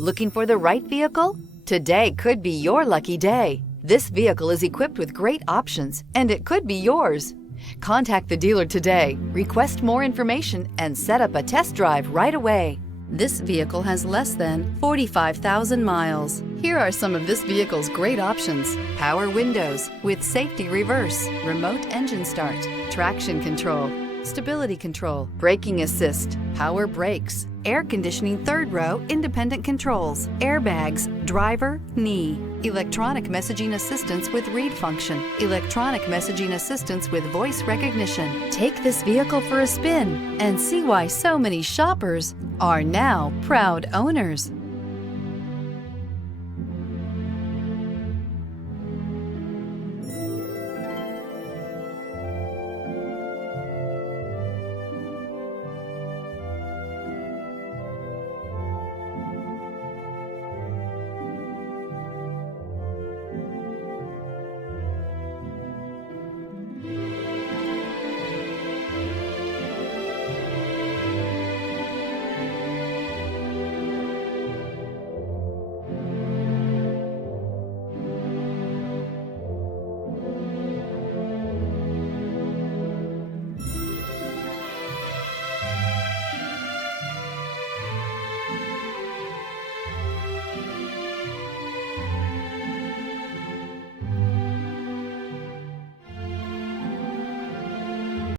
Looking for the right vehicle? Today could be your lucky day. This vehicle is equipped with great options, and it could be yours. Contact the dealer today, request more information, and set up a test drive right away. This vehicle has less than 45,000 miles. Here are some of this vehicle's great options: power windows with safety reverse, remote engine start, traction control, stability control, braking assist, power brakes, air conditioning third row independent controls, airbags, driver, knee, electronic messaging assistance with read function, electronic messaging assistance with voice recognition. Take this vehicle for a spin and see why so many shoppers are now proud owners.